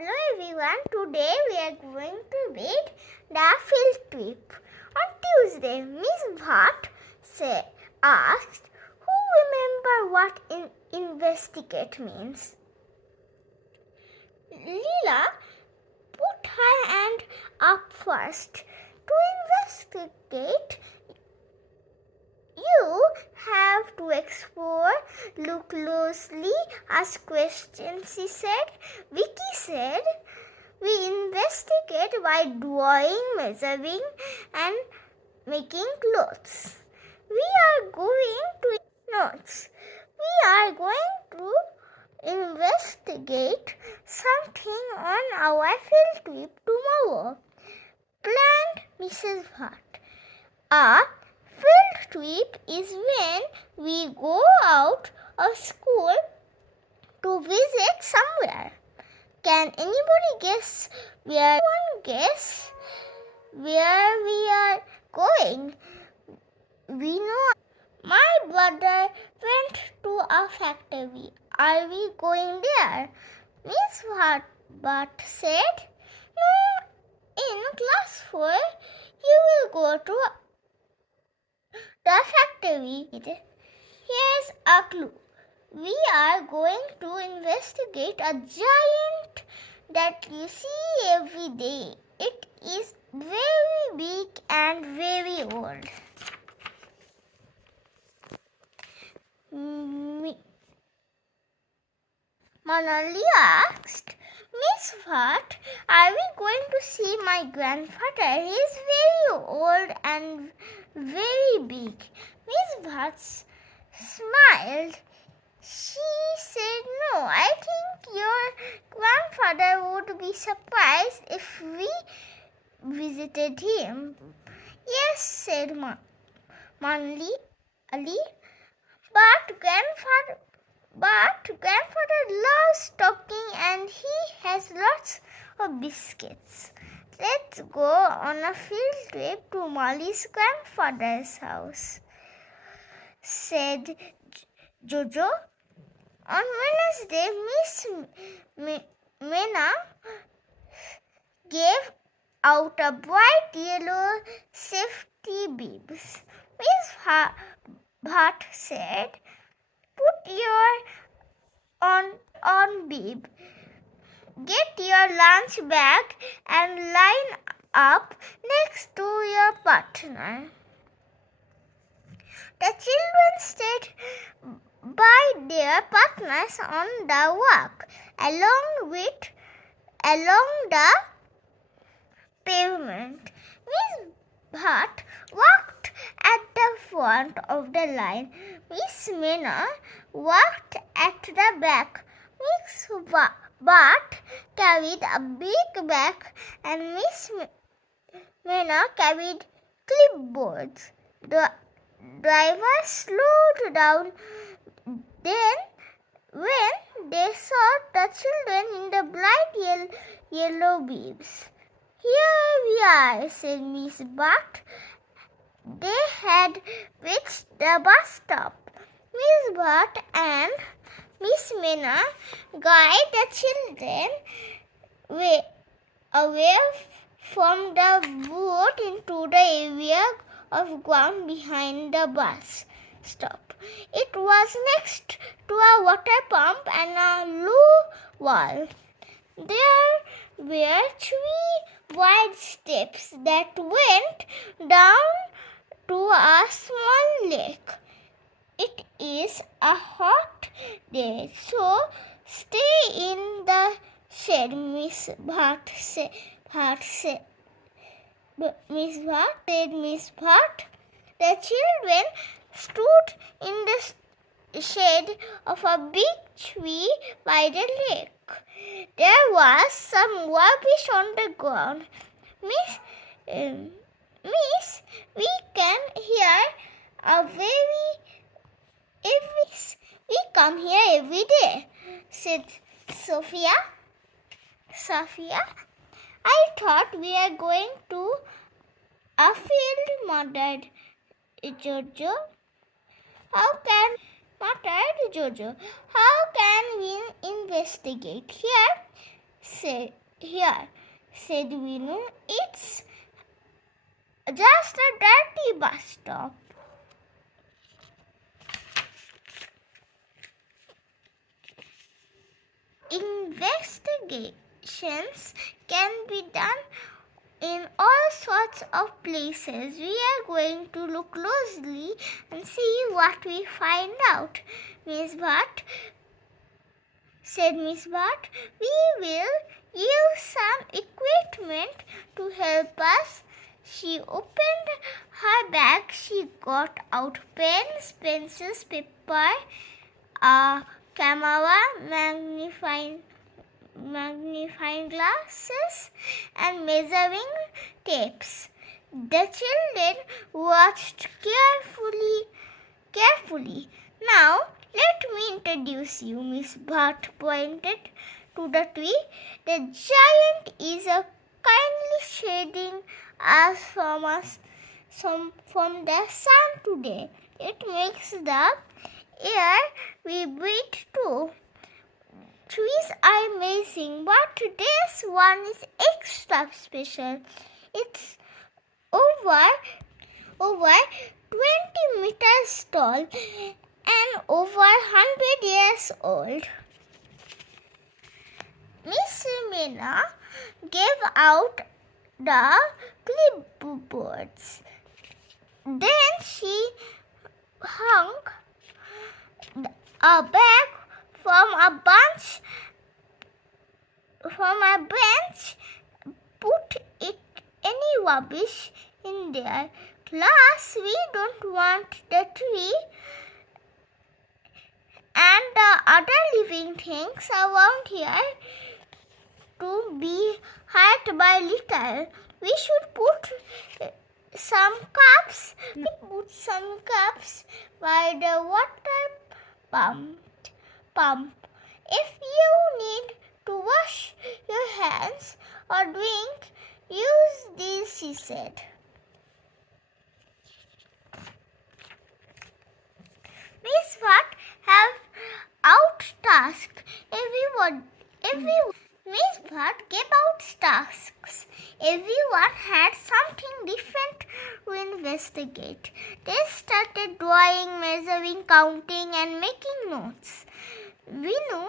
Hello everyone, today we are going to read the field trip. On Tuesday, Miss Bhatt asked, who remember what investigate means? Leela put her hand up first. To investigate, you have to explore, look closely, ask questions, she said. Vicky said, we investigate by drawing, measuring, and making clothes. We are going to investigate something on our field trip tomorrow, planned Mrs. Bhatt. A field trip is when we go out of school to visit somewhere. Can anybody guess where we are going? We know. My brother went to a factory. Are we going there? Miss Bhatt said, no, in class 4 you will go to the factory. Here's a clue. We are going to investigate a giant that you see every day. It is very big and very old. Manali asked, Miss Bhatt, are we going to see my grandfather? He is very old and very big. Miss Bhatt smiled. She said, no, I think your grandfather would be surprised if we visited him. Yes, said Manali, but grandfather loves talking and he has lots of biscuits. Let's go on a field trip to Molly's grandfather's house, said Jojo. On Wednesday, Miss Mena gave out a bright yellow safety bibs. Miss Bhatt said, put your on bib, get your lunch bag and line up next to your partner. The children stayed by their partners on the walk along the pavement. Miss Bhatt walked at the front of the line. Miss Mena walked at the back. Miss Bhatt carried a big bag and Miss Mena carried clipboards. The driver slowed down. Then, when they saw the children in the bright yellow bibs, here we are, said Miss Bhatt. They had reached the bus stop. Miss Bhatt and Miss Mena guided the children away from the boat into the area of ground behind the bus stop. It was next to a water pump and a low wall. There were 3 wide steps that went down to a small lake. It is a hot day, so stay in the shed, Miss Bhatt said. Miss Bhatt. The children stood in the shade of a big tree by the lake. There was some rubbish on the ground. Miss, we can hear we come here every day, said Sophia. I thought we are going to a field, muttered Jojo. How can we investigate here? said Vinu. It's just a dirty bus stop. Investigations can be done in all sorts of places. We are going to look closely and see what we find out. Said Miss Bhatt, we will use some equipment to help us. She opened her bag. She got out pens, pencils, paper, a camera, magnifying glasses, and measuring tapes. The children watched carefully. Now, let me introduce you. Miss Bhatt pointed to the tree. The giant is a kindly shading us from the sun today. It makes the air we breathe too. Trees are amazing, but this one is extra special. It's over 20 meters tall and over 100 years old. Miss Meena gave out the clipboards. Then she hung a bag from a bench, put any rubbish in there. Class, we don't want the tree and the other living things around here to be hurt by litter. We should put some cups. By the water pump. If you need to wash your hands or drink, use these, she said. Miss Bhatt have out-tasked everyone. Miss Bhatt gave out tasks. Everyone had something different to investigate. They started drawing, measuring, counting, and making notes. Vinu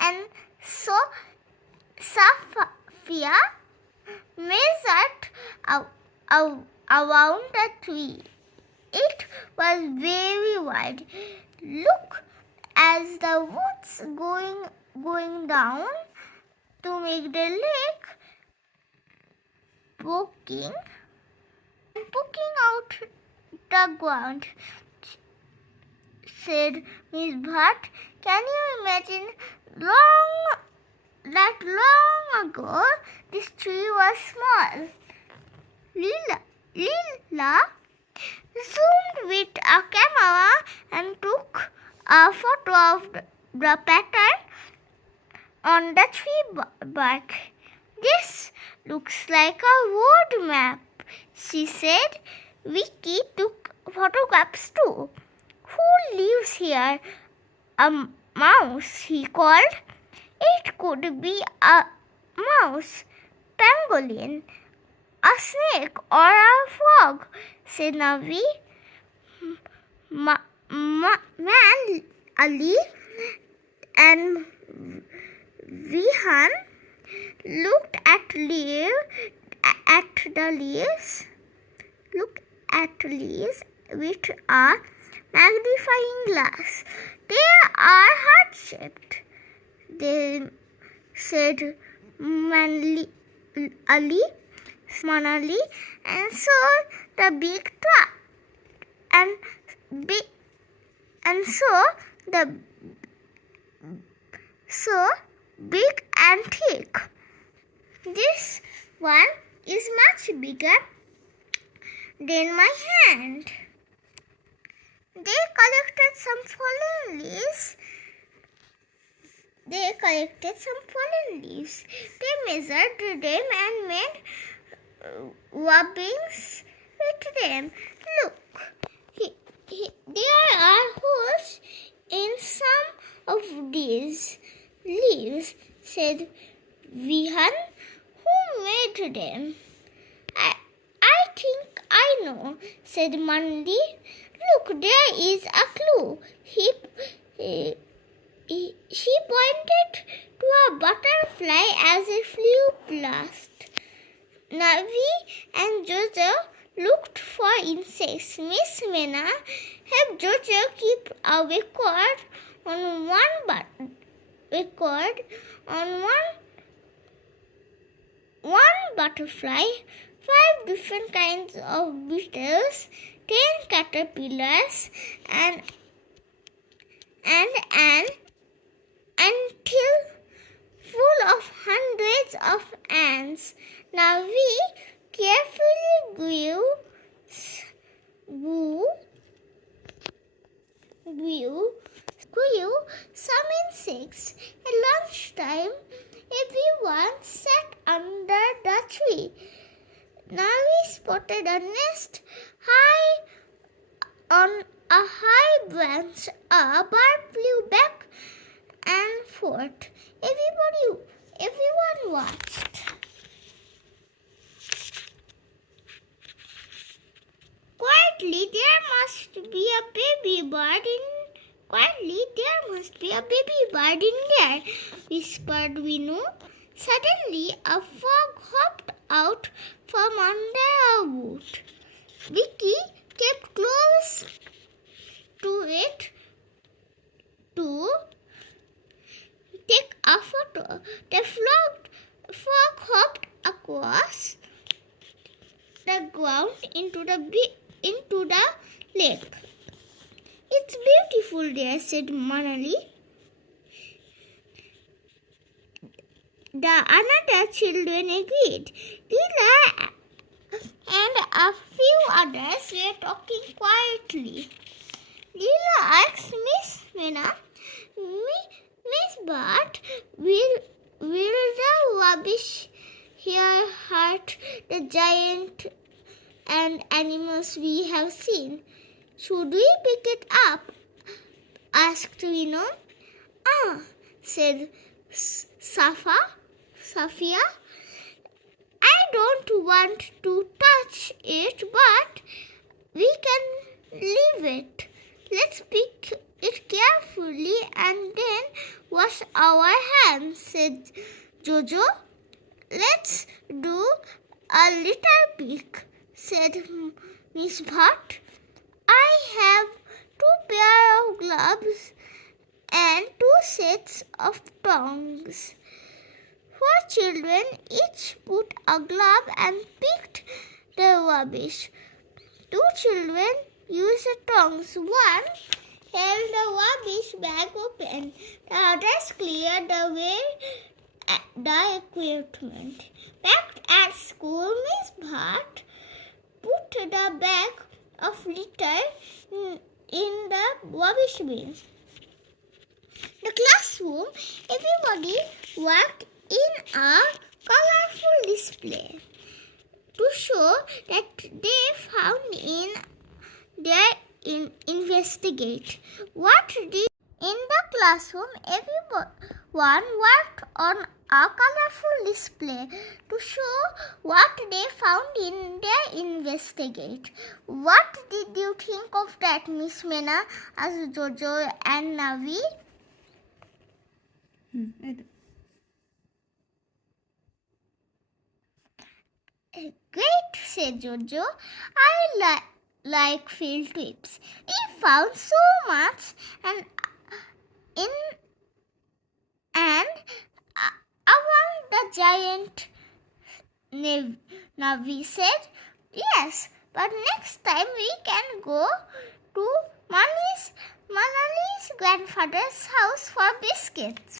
and Safia measured around the tree. It was very wide. Look, as the roots going down to make the lake, poking out the ground, said Miss Bhatt. Can you imagine long ago this tree was small? Leela zoomed with a camera and took a photo of the pattern on the tree bark. This looks like a road map, she said. Vicky took photographs too. Who lives here? A mouse, he called. It could be a mouse, pangolin, a snake, or a frog, said Navi. Man Ali and Vihan looked at the leaves with a magnifying glass. They are heart-shaped, they said Manali, and so the big truck so big and thick. This one is much bigger than my hand. They collected some fallen leaves. They measured them and made rubbings with them. Look, there are holes in some of these leaves, said Vihan, who made them? I think I know, said Mandi. Look, there is a clue. She pointed to a butterfly as it flew past. Navi and Jojo looked for insects. Miss Mena helped Jojo keep a record on one butterfly, 5 different kinds of beetles, 10 caterpillars, and an until full of hundreds of ants. Now we carefully grew some insects. At lunchtime, everyone sat under the tree. Now we spotted a nest high on a high branch. A bird flew back and forth. Everyone watched. Quietly, there must be a baby bird in there, whispered Vinu. Suddenly, a frog hopped out from under a wood. Vicky kept close to it to take a photo. The frog hopped across the ground into the lake. It's beautiful there, said Manali. The other children agreed. Leela and a few others were talking quietly. Leela asked Miss Mena, Miss Bart, will the rubbish here hurt the giant and animals we have seen? Should we pick it up? Asked Vino. Said Safia. I don't want to touch it, but we can leave it. Let's pick it carefully and then wash our hands, said Jojo. Let's do a little pick, said Miss Bhatt. I have 2 pairs of gloves and 2 sets of tongs. 4 children each put a glove and picked the rubbish. 2 children used the tongs. One held the rubbish bag open. The others cleared away the equipment. Back at school, Miss Bhatt put the bag of litter in the rubbish bin. The classroom, everybody worked in a colorful display to show that they found in their investigate. In the classroom, everyone worked on a colorful display to show what they found in their investigate. What did you think of that, Miss Mena? Asked Jojo and Navi. Great, said Jojo. I like field trips. We found so much and around the giant. Navi said, yes, but next time we can go to Manali's grandfather's house for biscuits.